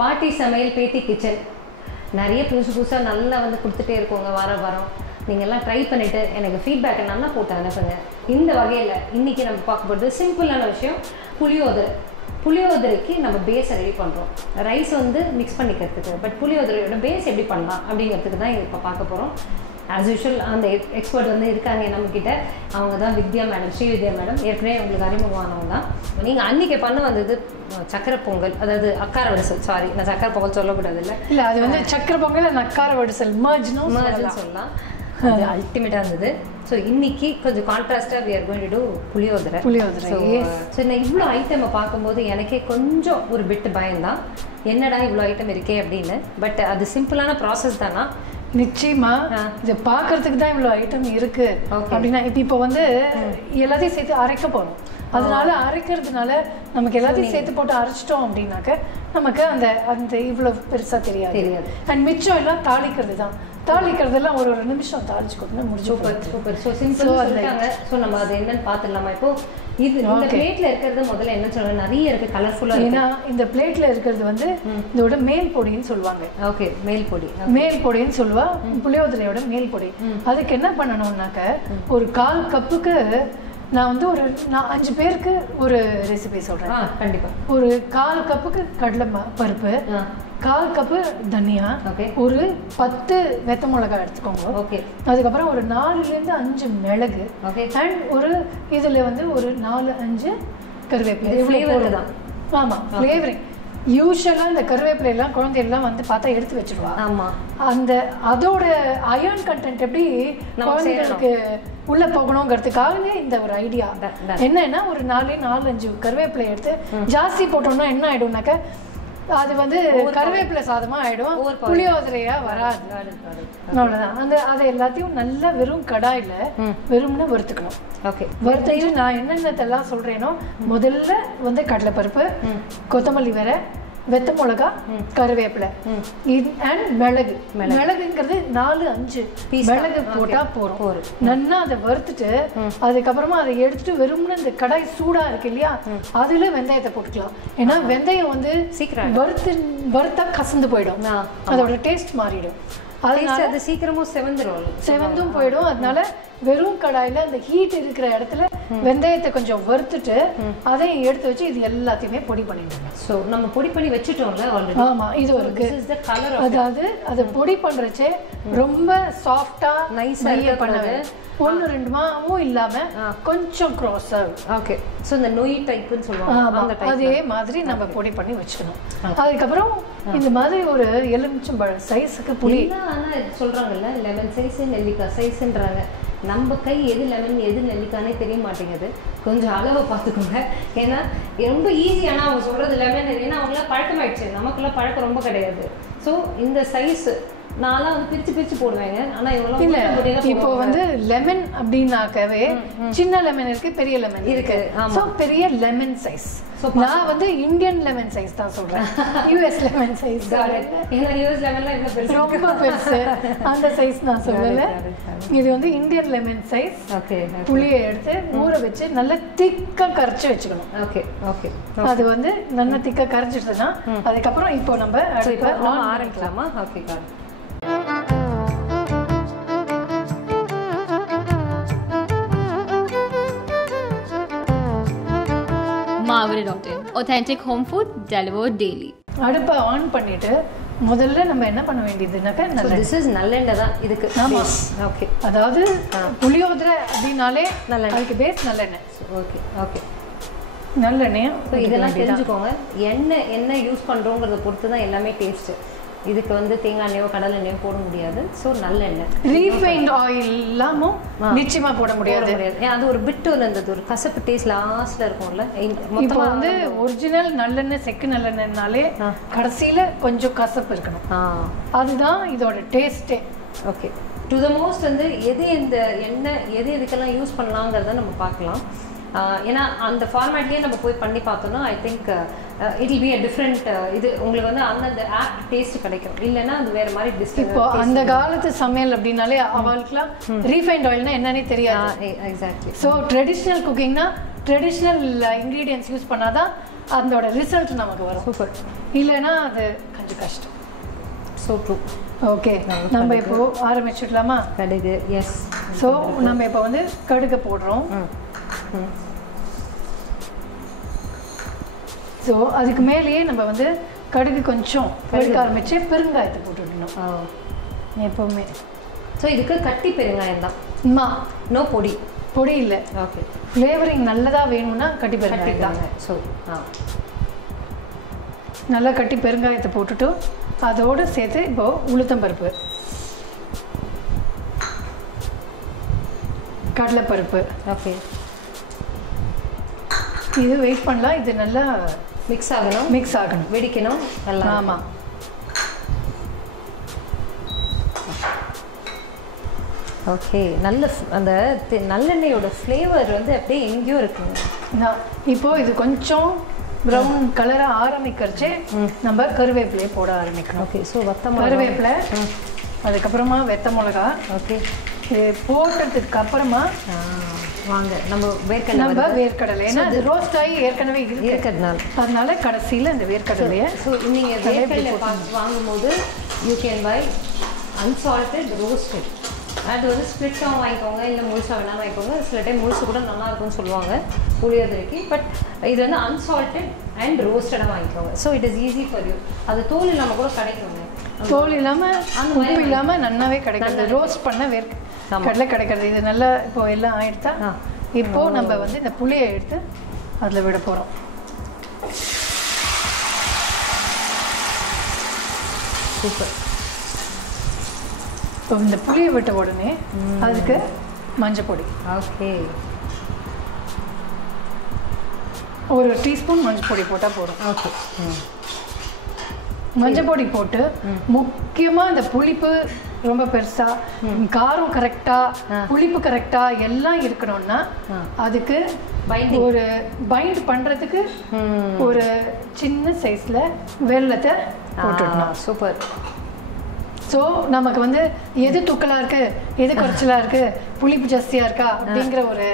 பாட்டி சமையல் பேத்தி கிச்சன் நிறைய புதுசாக நல்லா வந்து கொடுத்துட்டே இருக்கோங்க வாரம். நீங்கள்லாம் ட்ரை பண்ணிவிட்டு எனக்கு ஃபீட்பேக்கை நல்லா போட்டு அனுப்புங்க. இந்த வகையில் இன்றைக்கி நம்ம பார்க்க போகிறது சிம்பிளான விஷயம், புளியோதரைக்கு நம்ம பேஸை ரெடி பண்ணுறோம். ரைஸ் வந்து மிக்ஸ் பண்ணிக்கிறதுக்கு, பட் புளியோதரையோட பேஸ் எப்படி பண்ணலாம் அப்படிங்கிறதுக்கு தான் இப்போ பார்க்க போகிறோம். ஆஸ் யூஷுவல் அந்த எக்ஸ்பர்ட் வந்து இருக்காங்க நம்மக்கிட்ட. அவங்க தான் வித்யா மேடம், ஸ்ரீவித்யா மேடம். ஏற்கனவே உங்களுக்கு அறிமுகமானவங்க தான். நீங்கள் அன்றைக்கி பண்ண வந்தது சக்கரை பொங்கல், அதாவது அக்கார வடிசல். சாரி, நான் சக்கரை பொங்கல் சொல்லக்கூடாது. இல்லை அது வந்து சக்கரை பொங்கல் அக்கார வடிசல் மர்ஜ்னு சொல்லலாம். அது அல்டிமேட்டாக இருந்தது. ஸோ இன்னைக்கு கொஞ்சம் கான்ட்ராஸ்டாக we are going to do puliyodarai. So நான் இவ்வளோ ஐட்டமை பார்க்கும்போது எனக்கே கொஞ்சம் ஒரு பிட்டு பயம்தான், என்னடா இவ்வளோ ஐட்டம் இருக்கே அப்படின்னு. பட் அது சிம்பிளான ப்ராசஸ் தானா? நிச்சயமா. இதை பார்க்கறதுக்கு தான் இவ்வளோ ஐட்டம் இருக்கு அப்படின்னா, இப்போ வந்து எல்லாத்தையும் சேர்த்து அரைக்க போறோம். அதனால அரைக்கிறதுனால நமக்கு எல்லாத்தையும் சேர்த்து போட்டு அரைச்சிட்டோம் அப்படின்னாக்க நமக்கு அந்த அந்த இவ்வளோ பெருசா தெரியாது. அண்ட் மிச்சம் எல்லாம் தாளிக்கிறது தான். தாளிக்கிறதெல்லாம் ஒரு நிமிஷம் தாளிச்சு கொடுத்து முடிச்சு. சூப்பர். ஸோ சிம்பிள் சொல்லிட்டாங்க. ஸோ நம்ம அது என்னன்னு பார்த்துடலாமா? இப்போ இது இந்த பிளேட்ல இருக்கிறது முதல்ல என்ன சொல்லுங்க, நிறைய இருக்கு, கலர்ஃபுல்லா. ஏன்னா இந்த பிளேட்ல இருக்கிறது வந்து இதோட மேல் பொடின்னு சொல்லுவாங்க. ஓகே, மேல் பொடின்னு சொல்லுவா, புளியோதரையோட மேல் பொடி. அதுக்கு என்ன பண்ணணும்னாக்க, ஒரு 1/4 கப்புக்கு நான் வந்து ஒரு 5 பேருக்கு ஒரு ரெசிபி சொல்றேன். கண்டிப்பா. ஒரு 1/4 கப்புக்கு கடலை பருப்பு, 1/4 கப்பு தனியா, ஒரு 10 வெத்த மிளகாய் எடுத்துக்கோங்க. அதுக்கப்புறம் ஒரு 4லேருந்து 5 மிளகு, அண்ட் ஒரு இதுல வந்து ஒரு 4-5 கருவேப்பிலை. ஆமா, ஃபிளேவரிங். யூஸ்வலா இந்த கருவேப்பிலை எல்லாம் குழந்தையெல்லாம் வந்து பார்த்தா எடுத்து வச்சிருவா. அந்த அதோட அயர்ன் கண்டென்ட் எப்படி குழந்தைகளுக்கு உள்ள போகணுங்கிறதுக்காகவே இந்த ஒரு ஐடியா. என்னன்னா ஒரு 4-5 கருவேப்பிலை எடுத்து ஜாஸ்தி போட்டோம்னா என்ன ஆயிடும்னாக்க அது வந்து கருவேப்பிலை சாதமா ஆயிடும், புளியோதரையா வராது. அவ்வளவுதான். அந்த அதை எல்லாத்தையும் நல்லா வெறும் கடாயில வெறும்னு வறுத்துக்கணும். வறுத்துட்டு நான் என்னென்னதெல்லாம் சொல்றேனோ, முதல்ல வந்து கடலைப்பருப்பு, கொத்தமல்லி வேற, வெத்த மிளகா, கருவேப்பிலை அண்ட் மிளகுங்கிறது 4-5 மிளகு போட்டா போறோம். நல்லா அதை வறுத்துட்டு அதுக்கப்புறமா அதை எடுத்துட்டு வெறும்னு இந்த கடாய் சூடா இருக்கு இல்லையா, அதுல வெந்தயத்தை போட்டுக்கலாம். ஏன்னா வெந்தயம் வந்து சீக்கிரம் வறுத்தா கசந்து போயிடும், அதோட டேஸ்ட் மாறிடும். அதனால அது சீக்கிரமும் செவந்தும் போயிடும். அதனால வெறும் கடாயில அந்த ஹீட் இருக்கிற இடத்துல வெந்தயத்தை கொஞ்சம் வறுத்துட்டு அதை எடுத்து வச்சு இது எல்லாத்தையுமே பொடி பண்ணிடுங்க. ஸோ நம்ம பொடி பண்ணி வச்சுட்டோம்ல ஆல்ரெடி. ஆமா, இது இருக்கு. அதாவது அதை பொடி பண்றச்சே ரொம்ப சாஃப்டா நைஸா பண்ணவே 1-2 இல்லாம கொஞ்சம் க்ராஸா. ஓகே. ஸோ இந்த நொய் டைப்னு சொல்லுவாங்க, அதே மாதிரி நம்ம பொடி பண்ணி வச்சுக்கணும். அதுக்கப்புறம் இந்த மாதிரி ஒரு எலுமிச்சம்பழ சைஸுக்கு புளி சொல்றாங்கல்ல, லெமன் சைஸ் நெல்லிக்காய் சைஸ்ன்றாங்க. நம்ம கை எது லெமன் எது நெல்லிக்கானே தெரிய மாட்டேங்குது. கொஞ்சம் அளவை பார்த்துக்கோங்க. ஏன்னா ரொம்ப ஈஸியான அவங்க சொல்றது லெமன், ஏன்னா அவங்களாம் பழக்கமாயிடுச்சு, நமக்குலாம் பழக்கம் ரொம்ப கிடையாது. ஸோ இந்த சைஸ் நான்லாம் வந்து பிரிச்சு போடுவேங்க. ஆனா இவங்கெல்லாம் இப்போ வந்து லெமன் அப்படின்னாக்கவே சின்ன லெமன் இருக்கு, பெரிய லெமன் இருக்கு. சோ பெரிய லெமன் சைஸ். நான் வந்து இந்தியன் லெமன் சைஸ் தான் சொல்றேன், யூஎஸ் லெமன் சைஸ். ஏன்னா யூஎஸ் லெமன்லாம் இவ்வளவு பெருசு, ரொம்ப பெருசு, அந்த சைஸ் நான் சொல்லல. இது வந்து இந்தியன் லெமன் சைஸ். புளியை எடுத்து ஊற வச்சு நல்லா திக்கா கரைச்சி வச்சுக்கணும். அது வந்து நல்லா திக்கா கரைச்சிடுதுன்னா அதுக்கப்புறம் இப்போ நம்ம ஆரம்பிக்கலாமா? Marvin.in authentic home food delivered daily. அடுப்பை ஆன் பண்ணிட்டு முதல்ல நம்ம என்ன பண்ண வேண்டியதுனாக்கா, திஸ் இஸ் நல்லெண்ணெய் தான் இதுக்கு. ஆமா, ஓகே. அதாவது புளியோதரை அப்படின்னாலே அதுக்கு பேஸ் நல்லெண்ணெய். ஓகே. நல்லெண்ணெய் இதெல்லாம் தெரிஞ்சுக்கோங்க. என்ன யூஸ் பண்றோங்கிறத பொறுத்து தான் எல்லாமே டேஸ்ட். இதுக்கு வந்து தேங்காய் எண்ணெயோ கடலை எண்ணெயோ போட முடியாது. ஸோ நல்லெண்ணெய், ரீஃபைண்ட் ஆயில் இல்லாமல் நிச்சயமா போட முடியாது. ஏன்னா அது ஒரு பிட்டு இருந்தது, ஒரு கசப்பு டேஸ்ட் லாஸ்ட்ல இருக்கும்ல. இப்போ வந்து ஒரிஜினல் நல்லெண்ணெய், செக்கு நல்லெண்ணெய்னாலே கடைசியில கொஞ்சம் கசப்பு இருக்கணும். அதுதான் இதோட டேஸ்டே. ஓகே. டு த மோஸ்ட் வந்து எது இந்த எண்ணெய் எதுக்கெல்லாம் யூஸ் பண்ணலாங்கிறத நம்ம பார்க்கலாம். ஏன்னா அந்த ஃபார்மேட்லேயே நம்ம போய் பண்ணி பார்த்தோம்னா I think it will be a different. இது உங்களுக்கு வந்து அந்த ஆப்ட் டேஸ்ட் கிடைக்கும். இல்லைன்னா அது வேற மாதிரி டிஸ்ட். இப்போ அந்த காலத்து சமையல் அப்படின்னாலே அவளுக்குலாம் ரீஃபைண்ட் ஆயில்னா என்னன்னே தெரியாது. எக்ஸாக்ட்லி. ஸோ ட்ரெடிஷ்னல் குக்கிங்னா ட்ரெடிஷ்னல் இன்க்ரீடியன்ஸ் யூஸ் பண்ணாதான் அதோட ரிசல்ட் நமக்கு வரும். சூப்பர். இல்லைன்னா அது கொஞ்சம் கஷ்டம். So true. ஓகே, நம்ம இப்போ ஆரம்பிச்சுக்கலாமா? கடுகு. எஸ். ஸோ நம்ம இப்போ வந்து கடுகு போடுறோம். ஸோ அதுக்கு மேலேயே நம்ம வந்து கடுகு கொஞ்சம் கடுக்க ஆரம்பிச்சு பெருங்காயத்தை போட்டுடணும் எப்பவுமே. ஸோ இதுக்கு கட்டி பெருங்காயம் தான். நோ பொடி. பொடி இல்லை. ஓகே. ஃப்ளேவரிங் நல்லதாக வேணும்னா கட்டி பெருங்காயம் தாங்க. ஸோ நல்லா கட்டி பெருங்காயத்தை போட்டுட்டு அதோடு சேர்த்து இப்போது உளுத்தம்பருப்பு, கடலைப்பருப்பு. ஓகே. இது வெயிட் பண்ணலாம். இது நல்லா மிக்ஸ் ஆகணும், வெடிக்கணும் நல்லா. ஆமாம். ஓகே. நல்ல அந்த நல்லெண்ணெயோட ஃப்ளேவர் வந்து அப்படியே எங்கேயோ இருக்குங்க. இப்போது இது கொஞ்சம் ப்ரௌன் கலராக ஆரம்பிக்கிறச்சே நம்ம கருவேப்பிலையை போட ஆரம்பிக்கணும். ஓகே. ஸோ கருவேப்பிலை, அதுக்கப்புறமா வெத்த மிளகா. ஓகே. இது போட்டதுக்கு அப்புறமா வாங்க நம்ம வேர்க்கடலை, ஏன்னா அது ரோஸ்ட் ஆகி ஏற்கனவே இருக்கிறதுனால அதனால கடைசியில் இந்த வேர்க்கடலையை. ஸோ நீங்கள் வேர்க்கடலை வாங்கும்போது you can buy unsalted roasted. அது வந்து ஸ்ப்ளிட்டாக வாங்கிக்கோங்க, இல்லை முழுசாக வேணாலும் வாங்கிக்கோங்க. சில டைம் முழுசு கூட நல்லா இருக்கும்னு சொல்லுவாங்க புளியோதரைக்கு. பட் இது வந்து அன்சால்டட் அண்ட் ரோஸ்டடாக வாங்கிக்கோங்க. So it is easy for you. அது தோல் இல்லாமல் கூட கிடைக்குங்க. தோல் இல்லாமல் உப்பு இல்லாமல் நன்னாவே கிடைக்கிறது. ரோஸ்ட் பண்ண கடலை கிடைக்கிறது. இது நல்லா இப்போ எல்லாம் ஆயிடுத்தா. இப்போது நம்ம வந்து இந்த புளியை எடுத்து அதில் விட போகிறோம். சூப்பர். இப்போ இந்த புளியை விட்ட உடனே அதுக்கு மஞ்சள் பொடி. ஓகே. ஒரு டீஸ்பூன் மஞ்சள் பொடி போட்டால் போதும். ஓகே. மஞ்சள் பொடி போட்டு முக்கியமாக இந்த புளிப்பு ரொம்ப பெருசாக, காரம் கரெக்டாக, புளிப்பு கரெக்டாக எல்லாம் இருக்கணும்னா அதுக்கு ஒரு பைண்ட் பண்ணுறதுக்கு ஒரு சின்ன சைஸில் வெல்லத்தை போட்டுடணும். சூப்பர். ஸோ நமக்கு வந்து எது தூக்கலாக இருக்குது, எது குறைச்சலாக இருக்குது, புளிப்பு ஜாஸ்தியாக இருக்கா அப்படிங்கிற ஒரு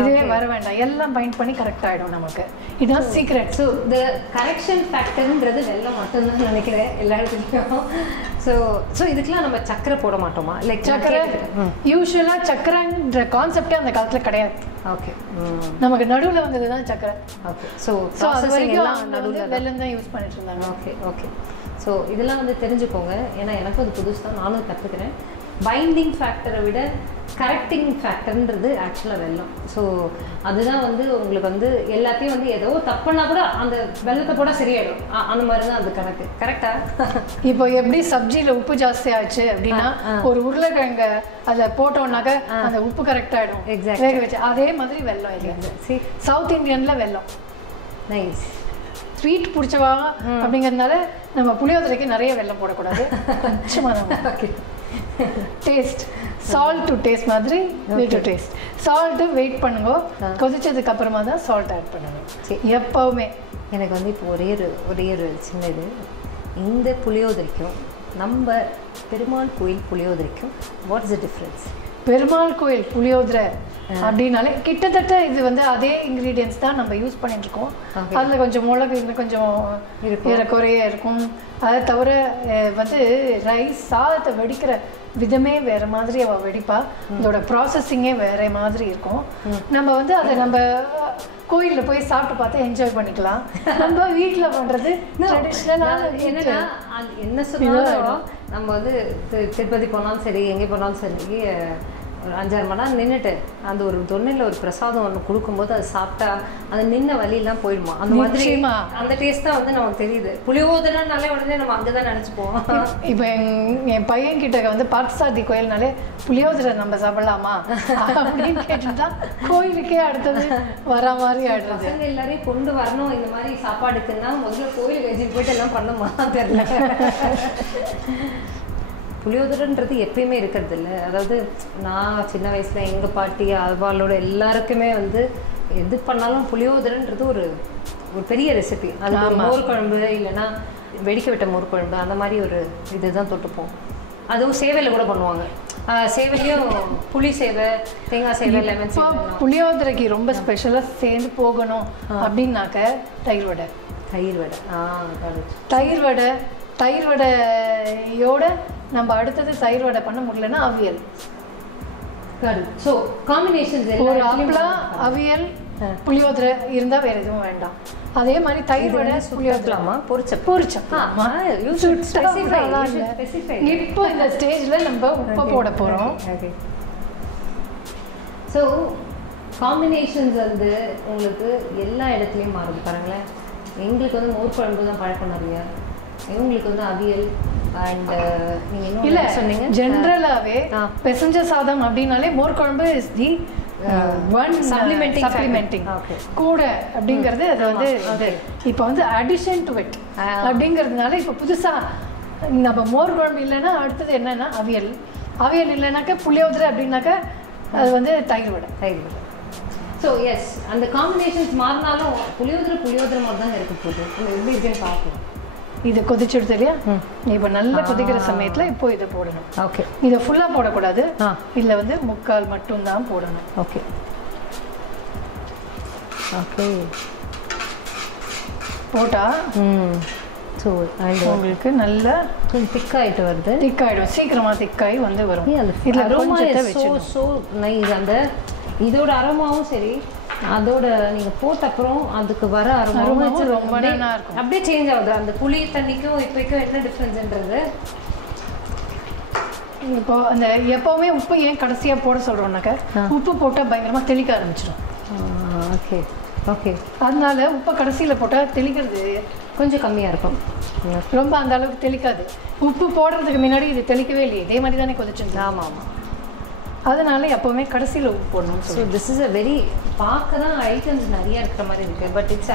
இதுவே வர வேண்டாம். எல்லாம் பைண்ட் பண்ணி கரெக்ட் ஆகிடும் நமக்கு. இதுதான் சீக்ரெட். ஸோ த கரெக்ஷன் ஃபேக்டர்ன்றது வெல்லம் மட்டும்தான் நினைக்கிறேன் எல்லா இடத்துலையும். ஸோ இதுக்கெலாம் நம்ம சர்க்கரை போட மாட்டோமா? லைக் சர்க்கரை யூஸ்வலாக சர்க்கரைன்ற கான்செப்டே அந்த காலத்தில் கிடையாது. ஓகே. நமக்கு நடுவில் வந்தது தான் சர்க்கரை. ஓகே. ஸோ அது வரைக்கும் நடுவில் வெல்லம் தான் யூஸ் பண்ணிட்டு இருந்தாங்க. ஓகே. ஓகே. ஸோ இதெல்லாம் வந்து தெரிஞ்சுக்கோங்க. ஏன்னா எனக்கும் அது புதுசு தான், நானும் கற்றுக்கிறேன். பைண்டிங் ஃபேக்டரை விட கரெக்டிங் ஃபேக்டர்ன்றது ஆக்சுவலாக வெல்லம். ஸோ அதுதான் வந்து உங்களுக்கு வந்து எல்லாத்தையும் வந்து ஏதோ தப்புனா கூட அந்த வெல்லத்தை போட சரியாயிடும். அந்த மாதிரி தான் அது கணக்கு. கரெக்டாக இப்போ எப்படி சப்ஜியில் உப்பு ஜாஸ்தி ஆச்சு அப்படின்னா ஒரு உருளைக்கிழங்க அதில் போட்டோம்னாக்க அந்த உப்பு கரெக்டாகிடும். எக்ஸாக்ட். வேக வச்சு அதே மாதிரி வெல்லம் இல்லை. சவுத் இந்தியனில் வெல்லம் நைஸ். ஸ்வீட் பிடிச்சவா அப்படிங்கிறதுனால நம்ம புளியோதரைக்கு நிறைய வெல்லம் போடக்கூடாது. கொஞ்சமாக டேஸ்ட் சால்ட் டு டேஸ்ட் மாதிரி டு டேஸ்ட். சால்ட்டு வெயிட் பண்ணுங்க, கொதிச்சதுக்கு அப்புறமா தான் சால்ட் ஆட் பண்ணணும். சரி. எப்பவுமே எனக்கு வந்து இப்போ ஒரே ஒரு சின்ன இது, இந்த புளியோதரைக்கும் நம்ம பெருமாள் கோயில் புளியோதரைக்கும் what is the difference? Perumal கோயில் புளியோதரை அப்படின்னாலே கிட்டத்தட்ட இது வந்து அதே இன்க்ரீடியன்ஸ் தான் நம்ம யூஸ் பண்ணிட்டு இருக்கோம். அதில் கொஞ்சம் மிளகு இன்னும் கொஞ்சம் குறைய இருக்கும். அதை தவிர வந்து ரைஸ் சாதத்தை வெடிக்கிற விதமே வேறு மாதிரி அவள் வெடிப்பா. இதோட ப்ராசஸிங்கே வேறு மாதிரி இருக்கும். நம்ம வந்து அதை நம்ம கோயிலில் போய் சாப்பிட்டு பார்த்து என்ஜாய் பண்ணிக்கலாம். நம்ம வீட்டில் பண்ணுறது ட்ரெடிஷ்னலாக என்னன்னா என்ன சொன்னாலும் நம்ம வந்து திருப்பதி போனாலும் சரி, எங்கே போனாலும் சரி, ஒரு 5-6 மணி நேரம் நின்றுட்டு அந்த ஒரு தொன்னையில் ஒரு பிரசாதம் ஒன்று கொடுக்கும்போது அது சாப்பிட்டா அது நின்ன வழியெல்லாம் போயிடுமா. அந்த மாதிரி அந்த டேஸ்ட் தான் வந்து நமக்கு தெரியுது. புளியோதரைனாலே உடனே நம்ம அங்கே தான் நினச்சிப்போம். இப்போ என் பையன்கிட்ட வந்து பார்த்தசாரதி கோயில்னாலே புளியோதரை நம்ம சாப்பிடலாமா அப்படின்னு கேட்டுட்டு தான் கோயிலுக்கே அடுத்தது வர மாதிரி ஆடுறது. பசங்க எல்லாரையும் கொண்டு வரணும் இந்த மாதிரி சாப்பாடுக்குன்னா முதல்ல கோயிலுக்கு வச்சுட்டு போயிட்டு எல்லாம் பண்ணணுமா தெரியல. புளியோதரைன்றது எப்பயுமே இருக்கிறது இல்லை. அதாவது நான் சின்ன வயசில் எங்கள் பாட்டி அவளோட எல்லாருக்குமே வந்து எது பண்ணாலும் புளியோதரைன்றது ஒரு பெரிய ரெசிபி. அது மோர் குழம்பு இல்லைன்னா வெடிக்க விட்ட மோர் குழம்பு அந்த மாதிரி ஒரு இதுதான் தொட்டுப்போம். அதுவும் சேவையில் கூட பண்ணுவாங்க. சேவையிலையும் புளி சேவை, தேங்காய் சேவை, லெமன் சேவை. புளியோதரைக்கு ரொம்ப ஸ்பெஷலாக சேர்ந்து போகணும் அப்படின்னாக்க தயிர் வடை. தயிர் வடை. தயிர் வடை, தயிர் வடையோட நம்ம அடுத்தது தயிர் வடை பண்ண முடியலன்னா அவியல். ஸோ காம்பினேஷன்ஸ் ஒரு அப்பளம், அவியல், புளியோதரை இருந்தால் வேறு எதுவும் வேண்டாம். அதே மாதிரி தயிர் வடை புளியோதரைமா பொரிச்சப்பலாமா. இப்போ இந்த ஸ்டேஜில் நம்ம உப்பை போட போகிறோம். ஸோ காம்பினேஷன்ஸ் வந்து உங்களுக்கு எல்லா இடத்துலையும் மாறுது பாருங்களேன். எங்களுக்கு வந்து மோர் குழம்பு தான் பழக்கம் நிறைய, இவங்களுக்கு வந்து அவியல் அண்ட் நீங்கள் இல்லை சொன்னீங்க. ஜென்ரலாகவே பெசஞ்ச சாதம் அப்படின்னாலே மோர் குழம்பு இஸ் தி ஒன் சப்ளிமெண்டிங் கூட அப்படிங்கிறது. அது வந்து இப்போ வந்து அடிஷன் டு இட் அப்படிங்கிறதுனால இப்போ புதுசாக நம்ம மோர் குழம்பு இல்லைன்னா அடுத்தது என்னன்னா அவியல், அவியல் இல்லைனாக்கா புளியோதரை அப்படின்னாக்கா அது வந்து தயிர் வடை. ஸோ எஸ், அந்த காம்பினேஷன்ஸ் மாறினாலும் புளியோதரை மாதிரி தான் இருக்க போகுது. நம்ம எப்படி இருக்குன்னு பார்க்கலாம். இது கொதிச்சுடுது இல்லையா? இப்போ நல்லா கொதிக்கிற சமயத்தில் இப்போ இதை போடணும். ஓகே, இதை ஃபுல்லாக போடக்கூடாது. இதில் வந்து முக்கால் மட்டும்தான் போடணும். ஓகே ஓகே போட்டால் ஸோ உங்களுக்கு நல்லா கொஞ்சம் திக்காயிட்டு வருது. திக்காயிடும், சீக்கிரமாக திக்காய் வந்து வரும். இதில் அரோமா ஸோ நைஸ். அந்த இதோட அரோமாவும் சரி, அதோட நீங்கள் போட்ட அப்புறம் அதுக்கு வர அரோமாவும் ரொம்ப நல்லா இருக்கும். அப்படியே சேஞ்ச் ஆகுது. அந்த புளி தண்ணிக்கும் இப்போக்கும் என்ன டிஃப்ரென்ஸ்ன்றது. இப்போ அந்த எப்போவுமே உப்பு ஏன் கடைசியாக போட சொல்கிறோம்னாக்கா உப்பு போட்டால் பயங்கரமாக தெளிக்க ஆரம்பிச்சிடும். ஓகே ஓகே, அதனால உப்பை கடைசியில் போட்டால் தெளிக்கிறது கொஞ்சம் கம்மியாக இருக்கும். ரொம்ப அந்த அளவுக்கு தெளிக்காது. உப்பு போடுறதுக்கு முன்னாடி இது தெளிக்கவே இல்லையே, இதே மாதிரி தானே கொதிச்சுருந்தது. ஆமாம் ஆமாம், அதனால எப்போவுமே கடைசியில் உப்பு போடணும். So this is a very பார்க்க தான் ஐட்டம்ஸ் நிறைய இருக்கிற மாதிரி இருக்குது, but it's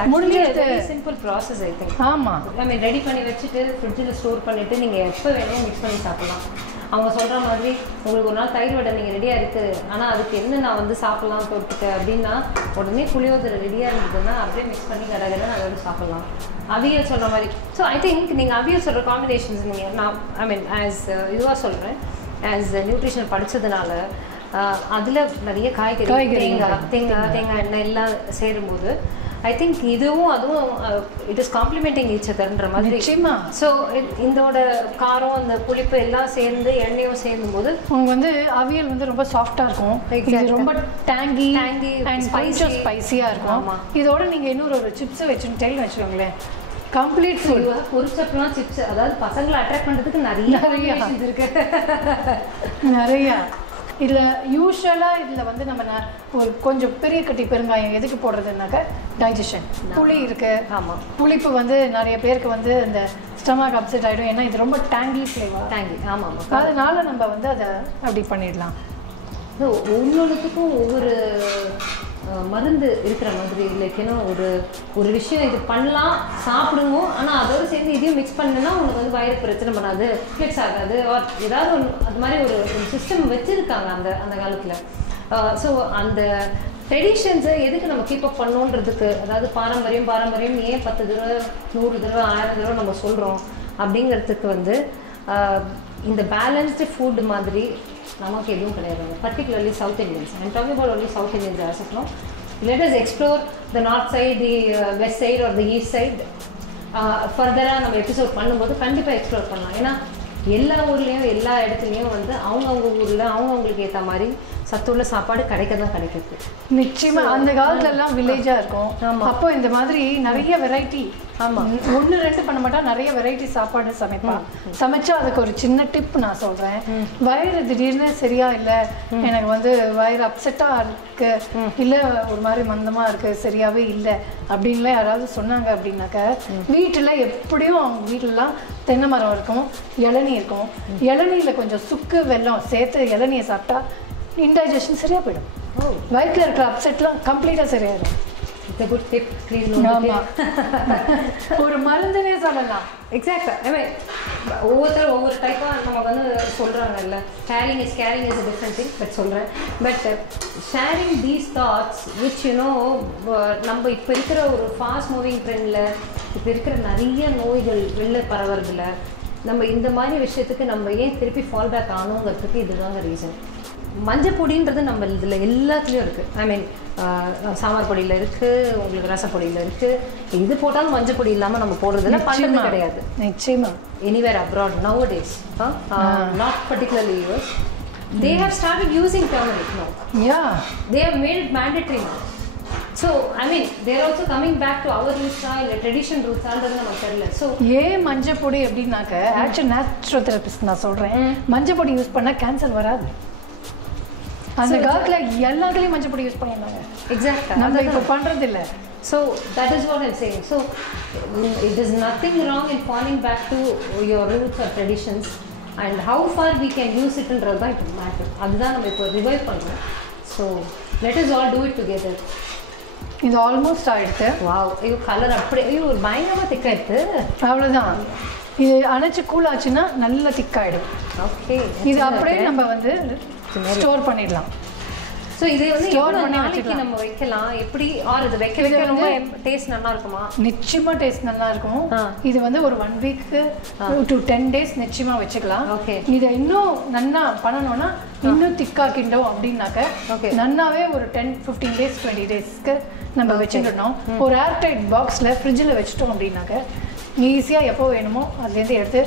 very simple process I think. ஆமாம், ஐ மீன் ரெடி பண்ணி வச்சுட்டு ஃப்ரிட்ஜில் ஸ்டோர் பண்ணிவிட்டு நீங்கள் எப்போ வேணும் மிக்ஸ் பண்ணி சாப்பிட்லாம். அவங்க சொல்கிற மாதிரி உங்களுக்கு ஒரு நாள் தயிர் வடை நீங்கள் ரெடியாக இருக்குது, ஆனால் அதுக்கு என்ன நான் வந்து சாப்பிட்லாம் தொட்டுக்க அப்படின்னா உடனே புளியோதரை ரெடியாக இருந்ததுன்னா அப்படியே மிக்ஸ் பண்ணி கடகடன்னு அதோட சாப்பிட்லாம். அவியல் சொல்கிற மாதிரி. ஸோ ஐ திங்க் நீங்கள் அவியல் சொல்கிற காம்பினேஷன்ஸ் நீங்கள் நான் ஐ மீன் ஆஸ் இதுவாக சொல்கிறேன், ஆஸ் நியூட்ரிஷன் படித்ததுனால அதில் நிறைய காய்கறி, தேங்காய் எண்ணெய் எல்லாம் சேரும்போது ஐ திங்க் இதுவும் அதுவும் இட் இஸ் காம்ப்ளிமெண்டிங் ஈச் அதர்ன்ற மாதிரி. ஸோ இதோட காரம் அந்த புளிப்பு எல்லாம் சேர்ந்து எண்ணெயும் சேர்ந்தும் போது உங்களுக்கு வந்து அவியல் வந்து ரொம்ப சாஃப்டாக இருக்கும். இது ரொம்ப டேங்கி அண்ட் ஸ்பைசியாக இருக்கும். இதோட நீங்கள் இன்னொரு ஒரு சிப்ஸை வச்சுட்டேன்னு வச்சுக்கோங்களேன், கம்ப்ளீட் ஃபுல். பொரிச்சப்பெல்லாம் சிப்ஸ், அதாவது பசங்களை அட்ராக்ட் பண்ணுறதுக்கு நிறைய இருக்கு. நிறையா இதில் யூஸ்வலாக இதில் வந்து நம்ம ஒரு கொஞ்சம் பெரிய கட்டி பெருங்காயம் எதுக்கு போடுறதுனாக்கா டைஜஷன். புளி இருக்குது. ஆமாம், புளிப்பு வந்து நிறைய பேருக்கு வந்து இந்த ஸ்டமக் அப்செட் ஆகிடும், ஏன்னா இது ரொம்ப டேங்கி ஃப்ளேவர். டேங்கி, ஆமாம். அதனால நம்ம வந்து அதை அப்படி பண்ணிடலாம். ஸோ ஒவ்வொன்றுத்துக்கும் ஒவ்வொரு மருந்து இருக்கிற மாதிரி இல்லைக்குன்னா ஒரு விஷயம் இது பண்ணலாம் சாப்பிடுவோம், ஆனால் அதோடு சேர்ந்து இதையும் மிக்ஸ் பண்ணுன்னா உனக்கு வந்து வயிறு பிரச்சனை பண்ணாது, ஃபிக்ஸ் ஆகாது, ஏதாவது ஒன்று அது மாதிரி ஒரு சிஸ்டம் வச்சுருக்காங்க அந்த காலத்தில். ஸோ அந்த ட்ரெடிஷன்ஸை எதுக்கு நம்ம கீப் அப் பண்ணோன்றதுக்கு, அதாவது பாரம்பரியம் ஏன் 10 தடவை 100 தடவை 1000 தடவை நம்ம சொல்கிறோம் அப்படிங்கிறதுக்கு வந்து இந்த பேலன்ஸ்டு ஃபுட் மாதிரி நமக்கு எதுவும் கிடையாது. Particularly south Indians, I'm talking about only south Indians as of now. Let us explore the north side, the west side or the east side. ஃபர்தராக நம்ம எபிசோட் பண்ணும்போது கண்டிப்பாக எக்ஸ்ப்ளோர் பண்ணலாம். ஏன்னா எல்லா ஊர்லேயும் எல்லா இடத்துலையும் வந்து அவங்கவுங்க ஊரில் அவங்கவுங்களுக்கு ஏற்ற மாதிரி சத்துள்ள சாப்பாடு கிடைக்குது. நிச்சயமா அந்த காலத்துலலாம் வில்லேஜாக இருக்கும். அப்போ இந்த மாதிரி நிறைய வெரைட்டி, ஆமாம், 1-2 பண்ண மாட்டா, நிறைய வெரைட்டி சாப்பாடு சமைச்சா அதுக்கு ஒரு சின்ன டிப் நான் சொல்கிறேன். வயிறு திடீர்னு சரியா இல்லை, எனக்கு வந்து வயிறு அப்செட்டாக இருக்கு, இல்லை ஒரு மாதிரி மந்தமாக இருக்குது, சரியாகவே இல்லை அப்படின்லாம் யாராவது சொன்னாங்க அப்படின்னாக்க, வீட்டில் எப்படியும் அவங்க வீட்டிலலாம் தென்னை மரம் இருக்கும், இளநீ இருக்கும். இளநீரில் கொஞ்சம் சுக்கு வெல்லம் சேர்த்து இளநியை சாப்பிட்டா இன்டைஜஷன் சரியாக போயிடும். வயிற்றில் இருக்கிற அப்செட்லாம் கம்ப்ளீட்டாக சரியாயிடும். ஒரு மருந்துனே சொல்லலாம். எக்ஸாக்டா. ஐ மீன் ஒவ்வொருத்தரும் ஒவ்வொரு டைப்பாக நமக்கு வந்து சொல்கிறாங்கல்ல, sharing is caring is a different thing. But சொல்கிறேன், but sharing these thoughts which நம்ம இப்போ இருக்கிற ஒரு ஃபாஸ்ட் மூவிங் ட்ரெண்டில் இப்போ இருக்கிற நிறைய நோய்கள் வெளில பரவுறதுல நம்ம இந்த மாதிரி விஷயத்துக்கு நம்ம ஏன் திருப்பி ஃபால் பேக் ஆகணுங்கிறதுக்கு இதுதாங்க ரீசன். மஞ்சள் பொடின்றது நம்ம இதில் எல்லாத்துலேயும் இருக்குது. ஐ மீன் சாம்பார் பொடியில் இருக்குது, உங்களுக்கு ரசப்பொடியில் இருக்குது. இது போட்டாலும் மஞ்சள் பொடி இல்லாமல் நம்ம போடுறதுல பண்ணுறது கிடையாது. நிச்சயமா. Anywhere abroad nowadays, not particularly US, they have started using turmeric now. Yeah. They have made it mandatory now. So, I mean, they are also coming back to our roots, tradition roots, already நமக்கு தெரியல. So, ஏன் மஞ்சள் பொடி அப்படின்னாக்க actual நேச்சுரோதெரபிஸ்ட் நான் சொல்கிறேன், மஞ்சள் பொடி யூஸ் பண்ணால் கேன்சர் வராது. அந்த காலத்தில் எல்லாத்துலேயும் மஞ்சள் பொடி யூஸ் பண்ணியிருந்தாங்க. எக்ஸாக்டாக நம்ம இப்போ பண்ணுறது இல்லை. So that is what I'm saying. So it is nothing wrong in falling back to your roots or traditions, and how far we can use it and rather it matter. அதுதான் நம்ம இப்போ revive பண்ணுறோம். So let us all do it together. இது almost ஆகிடுது. Wow, ஐயோ colour அப்படி ஐயோ ஒரு பயங்கரமாக திக்காயிடுது. அவ்வளோதான். இது அணைச்சி கூல் ஆச்சுன்னா நல்லா திக்காயிடும். ஓகே, இது அப்படியே நம்ம வந்து ஸ்டோர் பண்ணிடலாம். ஸோ இது வந்து எவ்வளோ நாளைக்கு நம்ம வைக்கலாம், எப்படி ஆர் இது வைக்க வைக்க ரொம்ப டேஸ்ட் நல்லா இருக்குமா? நிச்சயமாக டேஸ்ட் நல்லா இருக்கும். இது வந்து ஒரு 1 week to 10 days நிச்சயமாக வச்சுக்கலாம். ஓகே, இதை இன்னும் நல்லா பண்ணணும்னா இன்னும் திக்காக்கிண்டோம் அப்படின்னாக்க நன்னாவே ஒரு 10-15 days 20 daysக்கு நம்ம வச்சுக்கணும். ஒரு ஏர்டைட் பாக்ஸில் ஃப்ரிட்ஜில் வச்சுட்டோம் அப்படின்னாக்க ஈஸியாக எப்போ வேணுமோ அதுலேருந்து எடுத்து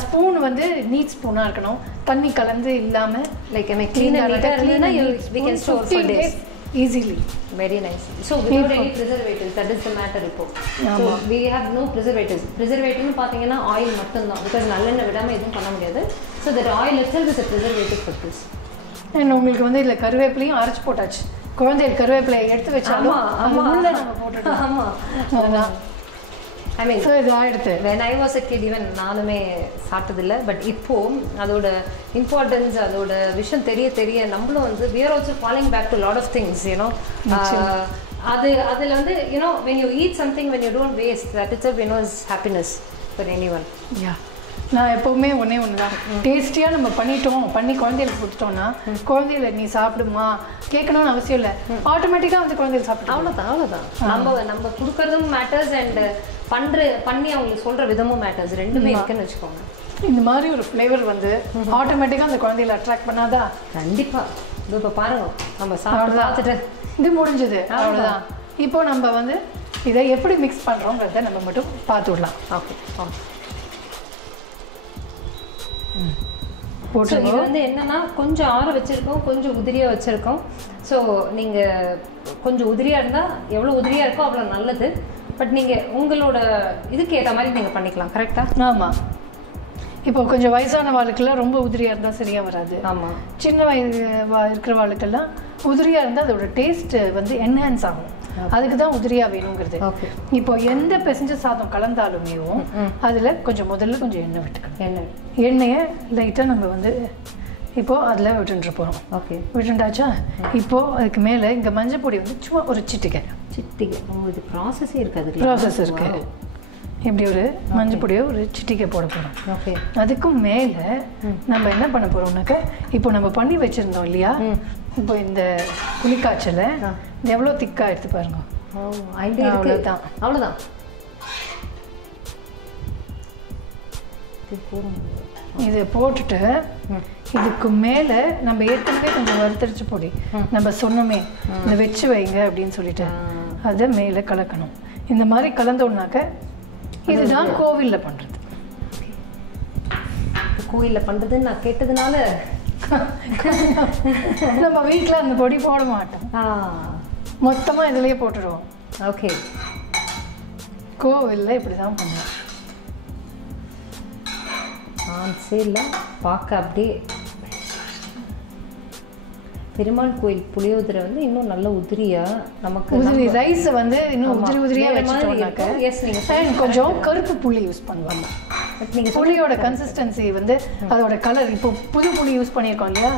ஸ்பூன் வந்து நீட் ஸ்பூனாக இருக்கணும், தண்ணி கலந்து இல்லாமல் like easily. Very nice. So without any preservatives, that is the matter இப்போ. So we have no preservatives. Preservative னு பாத்தீங்கன்னா ஆயில் மட்டும் தான், because நல்லெண்ணெய் விடாம எதுவும் பண்ண முடியாது. So that oil itself is a preservative for this. And உங்களுக்கு வந்து இல்ல கருவேப்பிலையும் அரைச்சு போட்டாச்சு. குழந்தைகள் கருவேப்பிலையை எடுத்து வச்சாலும் அது உள்ள நம்ம போட்டுட்டோம். ஆமா. ஆமா. I mean, so இது ஆயிடுது. when I was a kid even நானுமே சாப்பிட்டதில்லை. பட் இப்போ அதோட இம்பார்ட்டன்ஸ் அதோட விஷயம் தெரிய தெரிய நம்மளும் வந்து we are also falling back to lot of things, you know. அதில் வந்து you know when you eat something, when you don't waste, that itself you know is happiness for anyone. Yeah. நான் எப்போவுமே ஒன்று தான், டேஸ்டியாக நம்ம பண்ணி குழந்தைகளுக்கு கொடுத்துட்டோம்னா குழந்தைகளை நீ சாப்பிடுமா கேட்கணும்னு அவசியம் இல்லை, ஆட்டோமேட்டிக்காக வந்து குழந்தைகள் சாப்பிட்டு அவ்வளோதான். நம்ம கொடுக்கறதும் மேட்டர்ஸ் அண்ட் பண்ணி அவங்களுக்கு சொல்கிற விதமும் மேட்டர்ஸ், ரெண்டுமே இருக்குன்னு வச்சுக்கோங்க. இந்த மாதிரி ஒரு ஃப்ளேவர் வந்து ஆட்டோமேட்டிக்காக அந்த குழந்தைகளை அட்ராக்ட் பண்ணாதா? கண்டிப்பாக. இப்போ பாருங்க, நம்ம சாப்பிட்டு இது முடிஞ்சது, அவ்வளோதான். இப்போ நம்ம வந்து இதை எப்படி மிக்ஸ் பண்ணுறோங்கிறத நம்ம மட்டும் பார்த்து விடலாம். ஓகே. போட்டு இது வந்து என்னன்னா கொஞ்சம் ஆற வச்சிருக்கோம், கொஞ்சம் உதிரியா வச்சிருக்கோம். ஸோ நீங்க கொஞ்சம் உதிரியா இருந்தா எவ்வளவு உதிரியா இருக்கோ அவ்வளோ நல்லது. பட் நீங்க உங்களோட இதுக்கு ஏற்ற மாதிரி நீங்க பண்ணிக்கலாம். கரெக்டா? ஆமா. இப்போ கொஞ்சம் வயசான வாழ்க்கெல்லாம் ரொம்ப உதிரியா இருந்தா சரியா வராது. ஆமா. சின்ன வயது இருக்கிற வாழ்க்கெல்லாம் உதிரியா இருந்தா அதோட டேஸ்ட் வந்து என்ஹான்ஸ் ஆகும். அதுக்கு தான் உதிரியா வேணுங்கிறது. இப்போ எந்த பிசைஞ்ச சாதம் கலந்தாலுமே அதுல முதல்ல கொஞ்சம் எண்ணெய் விட்டுக்கணும். எண்ணெயை லைட்டா நம்ம வந்து இப்போ அதில் விட்டுட்டு போகிறோம். ஓகே, விட்டுண்டாச்சா? இப்போ அதுக்கு மேலே இங்கே மஞ்சள் பொடி வந்து சும்மா ஒரு சிட்டிகை. இது ப்ராசஸே இருக்காது. ப்ராசஸ் இருக்கு. இப்படி ஒரு மஞ்சள் பொடியை ஒரு சிட்டிகை போட போகிறோம். ஓகே. அதுக்கும் மேலே நம்ம என்ன பண்ண போகிறோம்னாக்க இப்போ நம்ம பண்ணி வச்சுருந்தோம் இல்லையா, இப்போ இந்த புளிக்காய்ச்சலை எவ்வளோ திக்காக எடுத்து பாருங்க. அவ்வளோதான். இதை போட்டுட்டு இதுக்கு மேலே நம்ம ஏற்கனவே கொஞ்சம் வறுத்தரிச்சு பொடி நம்ம சொன்னோமே இந்த வச்சு வைங்க அப்படின்னு சொல்லிட்டு அதை மேலே கலக்கணும். இந்த மாதிரி கலந்தோம்னாக்க இதுதான் கோவிலில் பண்ணுறது. கோவிலில் பண்ணுறதுன்னு நான் கேட்டதுனால நம்ம வீட்டில் அந்த பொடி போட மாட்டோம், மொத்தமாக இதுலேயே போட்டுடுவோம். ஓகே. கோவிலில் இப்படி தான் பண்ணுவோம். இல்லை பார்க்க அப்படியே பெருமாள் கோயில் புளியோதரை வந்து இன்னும் நல்ல உதிரியா நமக்கு உதிரி ரைஸ் வந்து இன்னும் உதிரியா வச்சுட்டோம்னாக்க கொஞ்சம் கருப்பு புளி யூஸ் பண்ணுவாங்க. நீங்கள் புளியோட கன்சிஸ்டன்சி வந்து அதோட கலர் இப்போ புது புளி யூஸ் பண்ணியிருக்கோம் இல்லையா,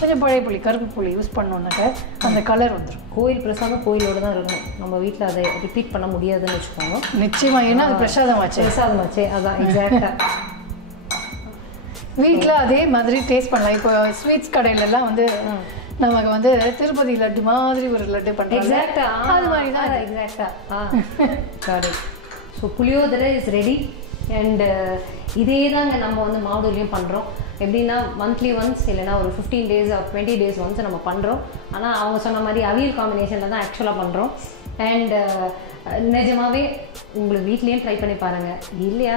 கொஞ்சம் பழைய புளி கருப்பு புளி யூஸ் பண்ணோம்னாக்க அந்த கலர் வந்துடும். கோயில் பிரசாதம் கோயிலோட தான் இருக்கணும், நம்ம வீட்டில் அதை ரிப்பீட் பண்ண முடியாதுன்னு வச்சுக்கோங்க. நிச்சயமா, ஏன்னா அது பிரசாதமாச்சே. அதான் எக்ஸாக்டா. வீட்டில் அதே மாதிரி டேஸ்ட் பண்ணலாம். இப்போ ஸ்வீட்ஸ் கடையிலலாம் வந்து நமக்கு வந்து திருப்பதி லட்டு மாதிரி ஒரு லட்டு பண்ணுறாங்க. எக்ஸாக்டா அது மாதிரி தான். எக்ஸாக்டா. So puliyodarai is ready. And இதே தாங்க நம்ம வந்து மாவுலையும் பண்ணுறோம். எப்படின்னா மந்த்லி ஒன்ஸ் இல்லைனா ஒரு 15 days or 20 days ஒன்ஸ் நம்ம பண்ணுறோம். ஆனால் அவங்க சொன்ன மாதிரி அவியல் காம்பினேஷனில் தான் ஆக்சுவலாக பண்ணுறோம். அண்ட் நிஜமாகவே உங்களுக்கு வீட்லேயும் ட்ரை பண்ணி பாருங்கள். இல்லையா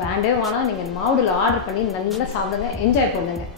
வேண்டவே வேணாம், நீங்கள் மாவுடில் ஆர்டர் பண்ணி நல்லா சாப்பிடுங்க, என்ஜாய் பண்ணுங்கள்.